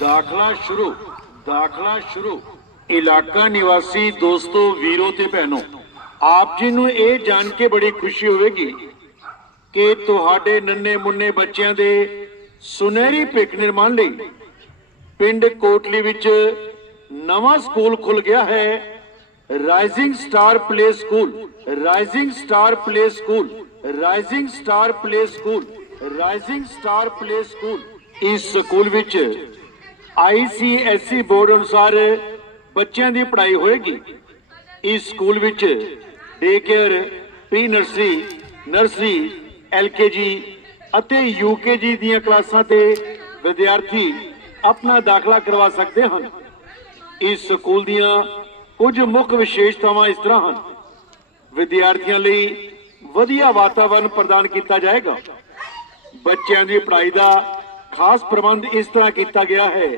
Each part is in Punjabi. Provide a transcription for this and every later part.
ਦਾਖਲਾ ਸ਼ੁਰੂ ਦਾਖਲਾ ਸ਼ੁਰੂ। ਇਲਾਕਾ ਨਿਵਾਸੀ ਦੋਸਤੋ, ਵੀਰੋ ਤੇ ਭੈਣੋ, ਆਪ ਜੀ ਨੂੰ ਇਹ ਜਾਣ ਕੇ ਬੜੀ ਖੁਸ਼ੀ ਹੋਵੇਗੀ ਕਿ ਤੁਹਾਡੇ ਨੰਨੇ ਮੁੰਨੇ ਬੱਚਿਆਂ ਦੇ ਸੁਨਹਿਰੀ ਭਵਿੱਖ ਨਿਰਮਾਣ ਲਈ ਪਿੰਡ ਕੋਟਲੀ ਵਿੱਚ ਨਵਾਂ ਸਕੂਲ ਖੁੱਲ ਗਿਆ ਹੈ। Rising star play school rising star play school rising star play school rising star play school ਇਸ ਸਕੂਲ ਵਿੱਚ ਆਈਸੀਐਸਈ ਬੋਰਡ ਅਨੁਸਾਰ ਬੱਚਿਆਂ ਦੀ ਪੜ੍ਹਾਈ ਹੋਏਗੀ। ਇਸ ਸਕੂਲ ਵਿੱਚ day care pre nursery nursery LKG ਅਤੇ ਯੂਕੇਜੀ ਦੀਆਂ ਕਲਾਸਾਂ ਤੇ ਵਿਦਿਆਰਥੀ ਆਪਣਾ ਦਾਖਲਾ ਕਰਵਾ ਸਕਦੇ ਹਨ। ਇਸ ਸਕੂਲ ਦੀਆਂ ਕੁਝ ਮੁੱਖ ਵਿਸ਼ੇਸ਼ਤਾਵਾਂ ਇਸ ਤਰ੍ਹਾਂ ਹਨ। ਵਿਦਿਆਰਥੀਆਂ ਲਈ ਵਧੀਆ ਵਾਤਾਵਰਣ ਪ੍ਰਦਾਨ ਕੀਤਾ ਜਾਏਗਾ। ਬੱਚਿਆਂ ਦੀ ਪੜ੍ਹਾਈ ਦਾ ਖਾਸ ਪ੍ਰਬੰਧ ਇਸ ਤਰ੍ਹਾਂ ਕੀਤਾ ਗਿਆ ਹੈ,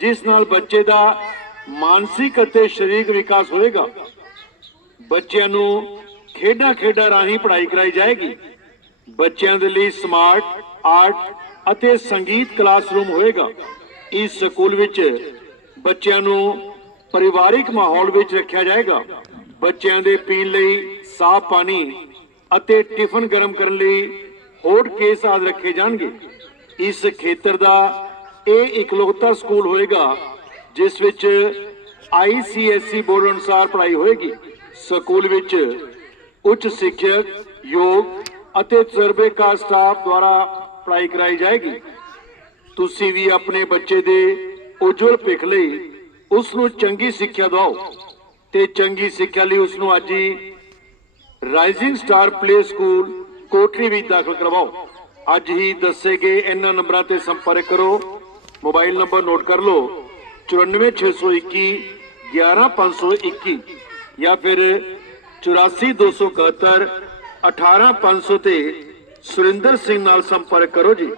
ਜਿਸ ਨਾਲ ਬੱਚੇ ਦਾ ਮਾਨਸਿਕ ਅਤੇ ਸਰੀਰਕ ਵਿਕਾਸ ਹੋਏਗਾ। ਬੱਚਿਆਂ ਨੂੰ ਖੇਡਾਂ ਖੇਡਾਂ ਰਾਹੀਂ ਪੜ੍ਹਾਈ ਕਰਾਈ ਜਾਏਗੀ। ਬੱਚਿਆਂ ਦੇ ਲਈ ਸਮਾਰਟ, ਆਰਟ ਅਤੇ ਸੰਗੀਤ ਕਲਾਸਰੂਮ ਹੋਏਗਾ। ਇਸ ਸਕੂਲ ਵਿੱਚ ਬੱਚਿਆਂ ਨੂੰ ਪਰਿਵਾਰਿਕ ਮਾਹੌਲ ਵਿੱਚ ਰੱਖਿਆ ਜਾਏਗਾ। ਬੱਚਿਆਂ ਦੇ ਪੀਣ ਲਈ ਸਾਫ਼ ਪਾਣੀ ਅਤੇ ਟਿਫਨ ਗਰਮ ਕਰਨ ਲਈ ਹੋਟ ਕੇਸ ਆਦਿ ਰੱਖੇ ਜਾਣਗੇ। ਇਸ ਖੇਤਰ ਦਾ ਇਹ ਇਕਲੌਤਾ ਸਕੂਲ ਹੋਏਗਾ, ਜਿਸ ਵਿੱਚ ਆਈਸੀਐਸਈ ਬੋਰਡ ਅਨੁਸਾਰ ਪੜ੍ਹਾਈ ਹੋਏਗੀ। ਸਕੂਲ ਵਿੱਚ ਉੱਚ ਸਿੱਖਿਅਕ, ਯੋਗ ਅਤੇ ਤਜਰਬੇਕਾਰ ਸਟਾਫ ਦੁਆਰਾ ਪੜ੍ਹਾਈ ਕਰਾਈ ਜਾਏਗੀ। ਤੁਸੀਂ ਵੀ ਆਪਣੇ ਬੱਚੇ ਦੇ ਉਜਵਲ ਭਵਿੱਖ ਲਈ ਉਸ ਨੂੰ ਚੰਗੀ ਸਿੱਖਿਆ ਦਿਓ ਤੇ ਚੰਗੀ ਸਿੱਖਿਆ ਲਈ ਉਸ ਨੂੰ ਅੱਜ ਹੀ ਰਾਈਜ਼ਿੰਗ ਸਟਾਰ ਪਲੇ ਸਕੂਲ ਕੋਠੀ ਵਿੱਚ ਦਾਖਲ ਕਰਵਾਓ। ਅੱਜ ਹੀ ਦੱਸੇ ਗਏ ਇਹਨਾਂ ਨੰਬਰਾਂ ਤੇ ਸੰਪਰਕ ਕਰੋ। ਮੋਬਾਈਲ ਨੰਬਰ ਨੋਟ ਕਰ ਲਓ। 94621 11521 ਜਾਂ ਫਿਰ 84271 18500 ਤੇ ਸੁਰਿੰਦਰ ਸਿੰਘ ਨਾਲ ਸੰਪਰਕ ਕਰੋ ਜੀ।